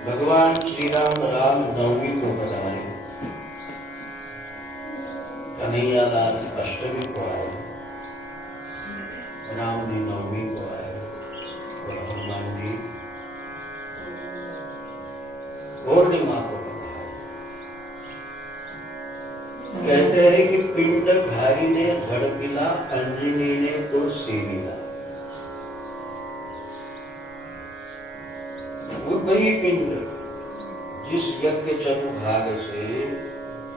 भगवान श्री राम नवमी को पधारे, कन्हैया लाल अष्टमी को आए, राम जी नवमी को आए और हनुमान जी पूर्णिमा को पधारे। कहते हैं कि पिंड घारी ने झड़पिला, अंजनी ने तो सेविला। वही पिंड जिस यज्ञ चतुर्भाग से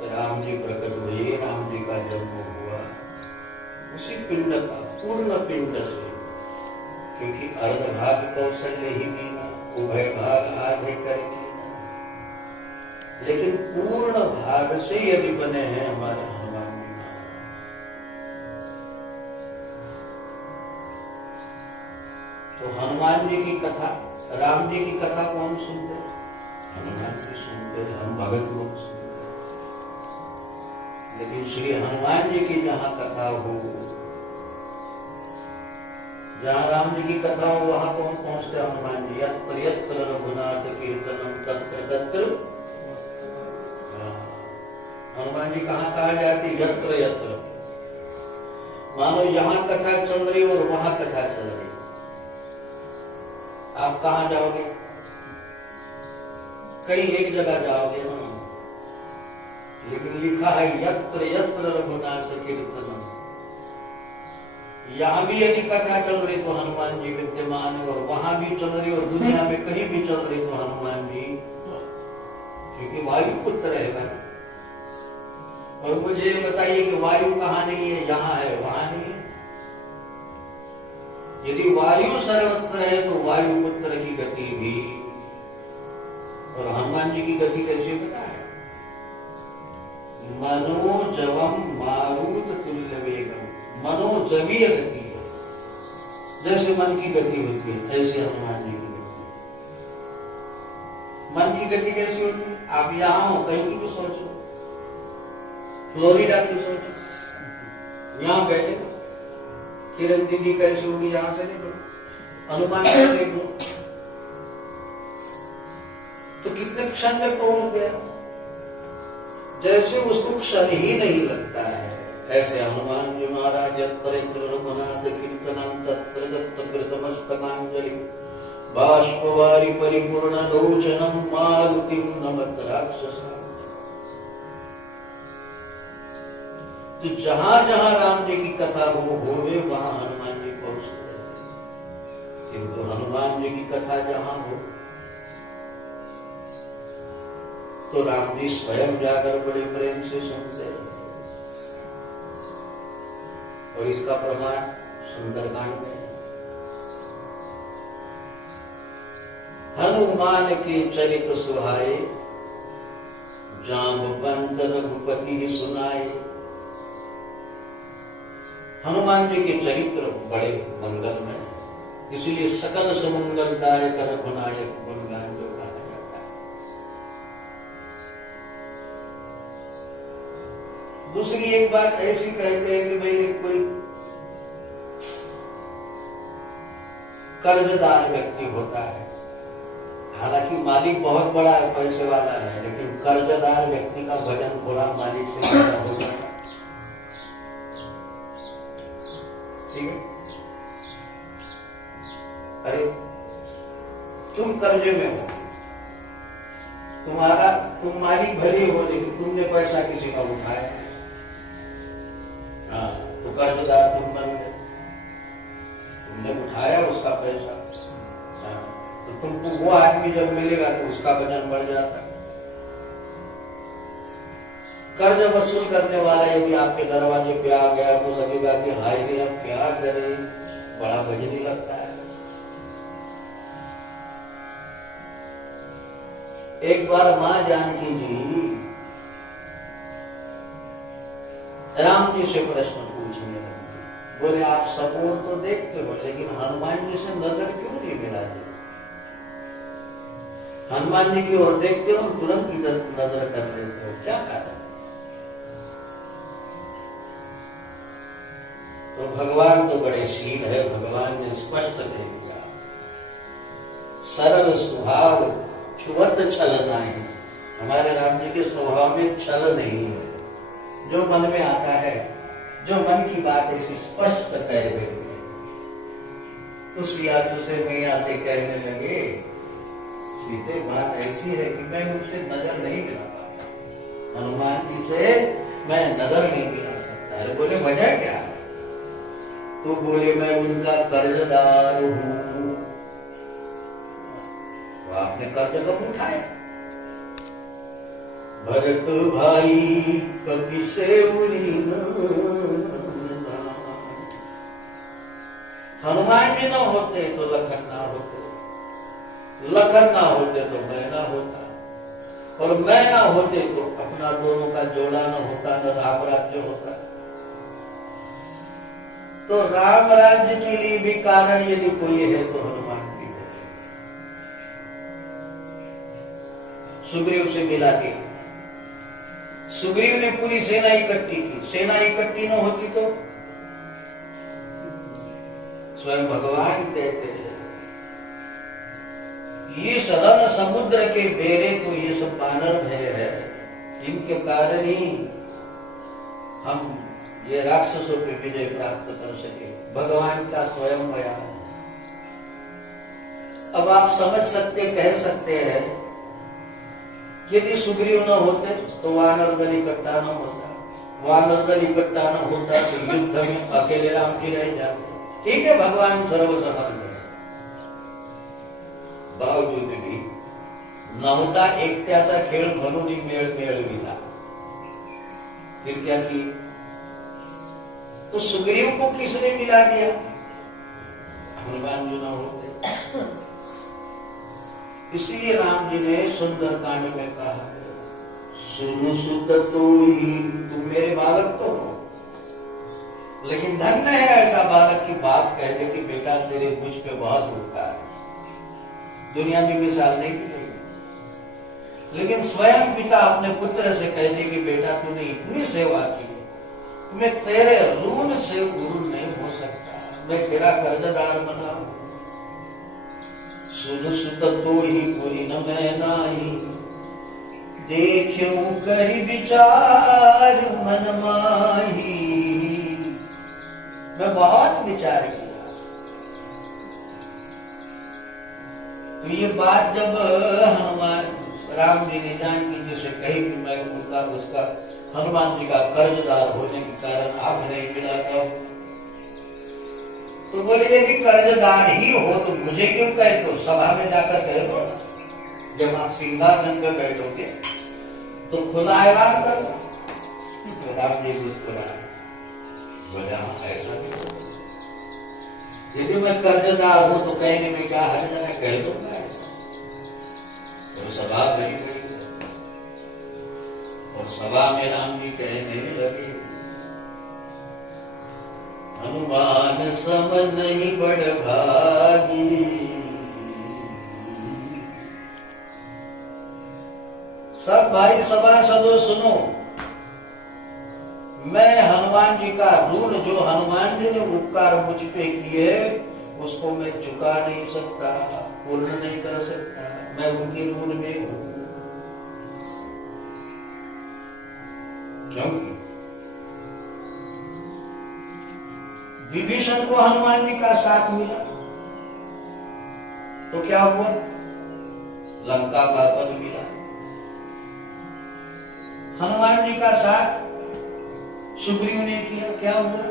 राम जी प्रकट हुए, राम जी का जन्म हुआ, उसी पिंड का पूर्ण पिंड से, क्योंकि अर्धभाग कौशल्य ही दीना, उभय भाग आधे करके, लेकिन पूर्ण भाग से यदि बने हैं हमारे हनुमान जी महाराज, तो हनुमान जी की कथा, राम जी की कथा कौन सुनते? हनुमान जी सुनते, हम भगत लोग सुनते। लेकिन श्री हनुमान जी की जहां कथा हो, जहां राम जी की कथा हो, वहां कौन पहुंचते? हनुमान जी। यत्र यत्र रघुनाथ कीर्तनम तत्र तत्र। हनुमान जी कहाँ कहा जाती? यत्र यत्र। मानो यहां कथा चल रही और वहां कथा चल रही, आप कहां जाओगे? कहीं एक जगह जाओगे ना, लेकिन लिखा है यत्र यत्र रघुनाथ कीर्तनम। यहां भी यदि कथा चल रही तो हनुमान जी विद्यमान है, और वहां भी चल रही और दुनिया में कहीं भी चल रही तो हनुमान जी, क्योंकि वायु पुत्र है भाई। और मुझे बताइए कि वायु कहां नहीं है? यहां है, वहां नहीं है। यदि वायु सर्वत्र है तो वायु पुत्र की गति भी, और हनुमान जी की गति कैसे पता है? मनोजवम मारुत तुल्य वेगम। मनोजवीय गति है, जैसे मन की गति होती है ऐसे हनुमान जी की गति। मन की गति कैसी होती है? आप यहां हो, कहीं की भी सोचो, फ्लोरिडा की सोचो, यहां बैठे हो, किरण दीदी कैसी होगी, यहां से निकलो, अनुमान से देख लो, तो कितने क्षण में पहुंच गया, जैसे उसको क्षण ही नहीं लगता है। ऐसे हनुमान जी महाराज यत्र यत्र रघुनाथ कीर्तनम तत्र तत्र कृतमस्तकांजलि बाष्पवारि परिपूर्ण लोचनम मारुतिम नमत राक्षसा। तो जहां जहां राम जी की कथा होवे वहां हनुमान जी पहुंचते हैं, किंतु हनुमान जी की कथा जहां हो तो राम जी स्वयं जाकर बड़े प्रेम से सुनते हैं। और इसका प्रमाण सुंदरकांड में है। हनुमान के चरित सुहाए, जाम्बवंत रघुपति ही सुनाए। हनुमान जी के चरित्र बड़े मंगलमय है, इसीलिए सकल सुमंगलदायक रघुनायक गुणगान जो कहा जाता है। दूसरी एक बात ऐसी कहते हैं कि भाई कोई कर्जदार व्यक्ति होता है, हालांकि मालिक बहुत बड़ा है, पैसे वाला है, लेकिन कर्जदार व्यक्ति का वजन थोड़ा मालिक से ज्यादा हो जाता है। ठीक है? अरे तुम कर्जे में हो, तुम मालिक भले हो, लेकिन तुमने पैसा किसी का उठाया, हाँ, तो कर्जदार तुम बन गए, तुमने उठाया उसका पैसा, हाँ, तो तुमको वो आदमी जब मिलेगा तो उसका वजन बढ़ जाता है। कर्ज वसूल करने वाला यदि आपके दरवाजे पे आ गया तो लगेगा कि हाय रे अब क्या करे, बड़ा वजनी लगता है। एक बार मां जानकी जी राम जी से प्रश्न पूछने लगे, बोले आप सब ओर तो देखते हो, लेकिन हनुमान जी से नजर क्यों नहीं मिलाते? हनुमान जी की ओर देखते हो, तुरंत नजर कर लेते हो, क्या कारण? तो भगवान तो बड़े शील है, भगवान ने स्पष्ट दे दिया, सरल स्वभाव छुअत छल नहीं, हमारे राम जी के स्वभाव में छल नहीं है। जो मन में आता है, जो मन की बात ऐसी स्पष्ट कह देते, तो सिया से मैया से कहने लगे, सीते बात ऐसी है कि मैं उनसे नजर नहीं मिला पाता, हनुमान जी से मैं नजर नहीं मिला सकता। अरे बोले वजह क्या है? तो बोले मैं उनका कर्जदार हूं। तो आपने कर्ज कब उठाया? भरत भाई कपि से हनुमान जी ना होते तो लखन ना होते, लखन ना होते तो मैं ना होता, और मैं ना होते तो अपना दोनों का जोड़ा ना होता, न राम राज्य होता। तो राम राज्य के लिए भी कारण यदि कोई है तो हनुमान जी है। सुग्रीव से मिला दिया, सुग्रीव ने पूरी सेना इकट्ठी की, सेना इकट्ठी न होती तो स्वयं भगवान कहते हैं ये सदन समुद्र के बेरे तो ये सब बानर भय है, इनके कारण ही हम ये राक्षसों पे विजय प्राप्त कर सके। भगवान का स्वयं बयान। अब आप समझ सकते, कह सकते हैं यदि सुग्रीव न होते तो वानर दल इकट्ठा न होता, वानर दल इकट्ठा न होता तो युद्ध में अकेले राम जी रह जाते। ठीक है, भगवान सर्वसमर्थ है, बावजूद भी नव्हता एकट्याचा खेळ म्हणून मेळ मिळविला। फिर क्या किया? तो सुग्रीव को किसने मिला दिया? हनुमान जी न होते। इसलिए राम जी ने सुंदर कांड में कहा, सुनु सुत तोहि, तुम मेरे बालक तो हो, लेकिन धन्य है ऐसा बालक की बाप कह दे कि बेटा तेरे मुझ पे बहुत उपकार है। दुनिया में मिसाल नहीं मिलेगी, लेकिन स्वयं पिता अपने पुत्र से कह दे कि बेटा तूने इतनी सेवा की, मैं तेरे ऋण से ऋण नहीं हो सकता, मैं तेरा कर्जदार बना हूं। सुन सुत तोहि कोई न मैं नाही, देखूं कहि विचार मन माही। मैं बहुत विचार किया। तो ये बात जब हनुमान राम जी ने जानकी जी से कही कि मैं उनका उसका हनुमान जी का कर्जदार होने के कारण आप नहीं मिला, तो बोले यदि कर्जदार ही हो तो मुझे क्यों कहे, तो सभा में जाकर कह दो। जब आप सिंहासन पे बैठोगे तो खुला ऐलान कर दो। तो राम जी मुस्कुराए, बोले हाँ ऐसा नहीं, यदि मैं कर्जदार हूं तो कहने में क्या हर्ज है, कह दूंगा ऐसा। तो सभा नहीं गई और सभा में राम जी कहने लगे, हनुमान सम नहीं बड़ भागी। सब भाई सभासदों सुनो, मैं हनुमान जी का ऋण, जो हनुमान जी ने उपकार मुझ पे किए, उसको मैं चुका नहीं सकता, पूर्ण नहीं कर सकता, मैं उनके ऋण में हूं। क्योंकि विभीषण को हनुमान जी का साथ मिला तो क्या हुआ? लंका का पद मिला। हनुमान जी का साथ सुग्रीव ने किया, क्या हुआ?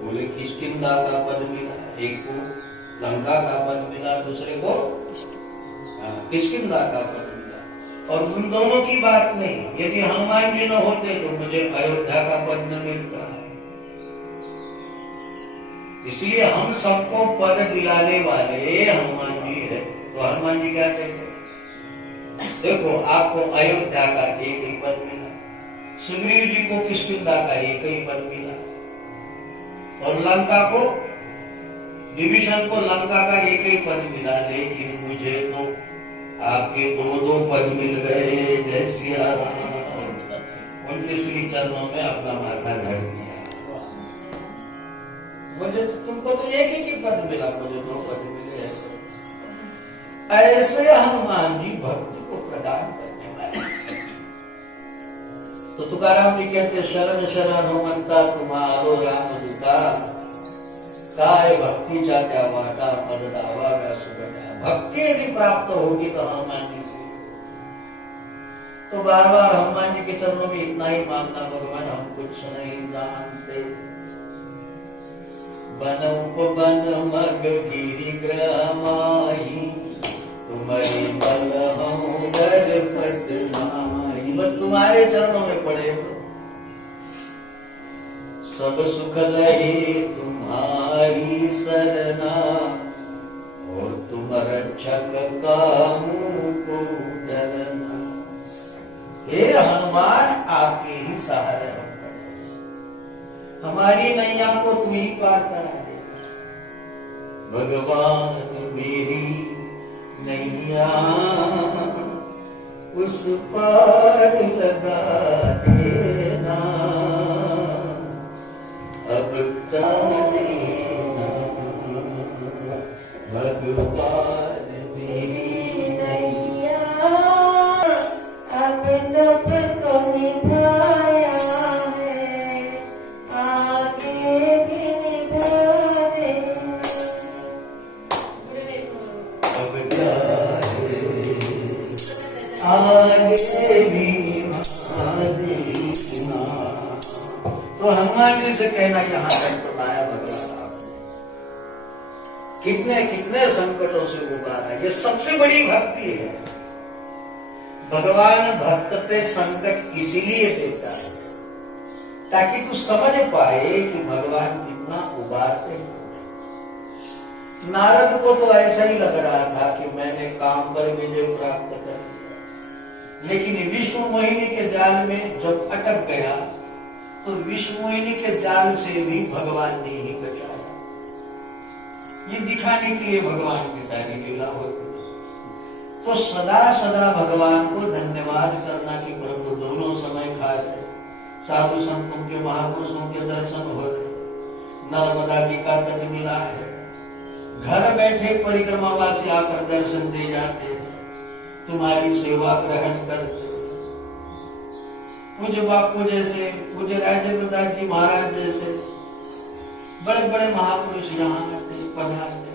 बोले किष्किंधा का पद मिला, एक को लंका का पद मिला, दूसरे को किष्किंधा का पद मिला। और उन दोनों की बात नहीं, यदि हनुमान जी न होते तो मुझे अयोध्या का पद न मिलता। इसलिए हम सबको पद दिलाने वाले हनुमान जी है। तो हनुमान जी क्या कहते? देखो आपको अयोध्या का एक ही पद मिला, सुग्रीव जी को किष्किंधा का एक ही पद मिला, और लंका को, विभीषण को लंका का एक ही पद मिला, लेकिन मुझे तो आपके दो पद मिल गए। जय सिया राम। उनके श्री चरणों में अपना माथा धर दिया। मुझे तुमको तो एक ही पद मिला, मुझे 2 पद मिले। ऐसे हनुमान जी भक्ति को प्रदान करने वाले। तो तुकाराम जी कहते शरण शरण हनुमंता तुम्हारो राम दूता, काय भक्ति चात्या वाटा पद दावा व्यासुगटा। भक्ति यदि प्राप्त होगी तो हनुमान जी से, तो बार बार हनुमान जी के चरणों में इतना ही मांगना, भगवान हम कुछ नहीं जानते, बन उपवन मग गिरि ग्रह माही, तुम्हारी बल हम डर पत माही। बस तुम्हारे चरणों में पड़े सब सुख लहे तुम्हारी सरना, और तुम रक्षक काहू को डरना। हे हनुमान आपके ही सहारे हम खड़े, हमारी नैया को तू ही पार करा देगा। भगवान मेरी नैया उस पार लगा देना, अब तारीना भगवान मेरी नैया, अब तब तो निभाया है, आगे भी निभा देना। अब क्या है आगे भी निभा देना। तो हनुमान जी से कहना यहाँ तक सुनाया भगवान आपने, कितने कितने संकटों से उबारा। ये सबसे बड़ी भक्ति है। भगवान भक्त पे संकट इसीलिए देता है ताकि तू समझ पाए कि भगवान कितना उबारते हैं। नारद को तो ऐसा ही लग रहा था कि मैंने काम पर विजय प्राप्त कर लिया, लेकिन विष्णु मोहिनी के जाल में जब अटक गया तो विष्णु मोहिनी के जाल से भी भगवान ने ही बचाया। ये दिखाने के लिए भगवान की सारी लीला होती है। तो सदा सदा भगवान को धन्यवाद करना कि प्रभु दोनों समय खाए, साधु संतों के महापुरुषों के दर्शन हो रहे, नर्मदा जी का तट मिला है, घर बैठे परिक्रमावासी आकर दर्शन दे जाते हैं, तुम्हारी सेवा ग्रहण करते। पूज्य बापू जैसे, पूज्य राजेंद्र दास जी महाराज जैसे बड़े बड़े महापुरुष यहाँ आते पधारते।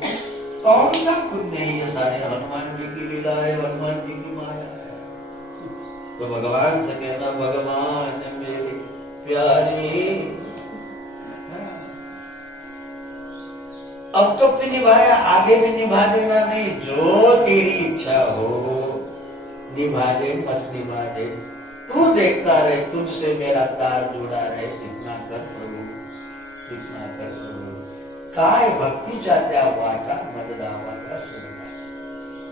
कौन सा खुद नहीं है, सारे हनुमान जी की लीला है, हनुमान जी की माया है। तो भगवान से कहना भगवान मेरे प्यारे, अब तो तू निभाया, आगे भी निभा देना। नहीं, जो तेरी इच्छा हो निभा दे, मत निभा दे, तू देखता रहे, तुझसे मेरा तार जुड़ा रहे। इतना कर प्रभु, इतना कर प्रभु। काय भक्ति चाहता वाटा मद दावा का सुनता।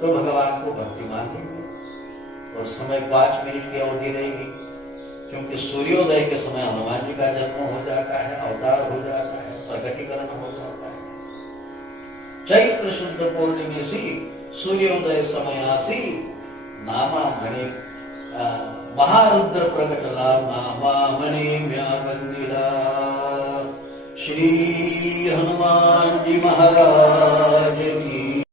तो भगवान को भक्ति मांगेंगे और समय 5 मिनट की अवधि रहेगी, क्योंकि सूर्योदय के समय हनुमान जी का जन्म हो जाता है, अवतार हो जाता है, प्रकटीकरण हो जाता है। चैत्र शुद्ध पूर्णिमेसी सूर्योदय समयासी, नामा मणि महारुद्र प्रकटला, नामा मणि म्या बंदिला। श्री हनुमान जी महाराज की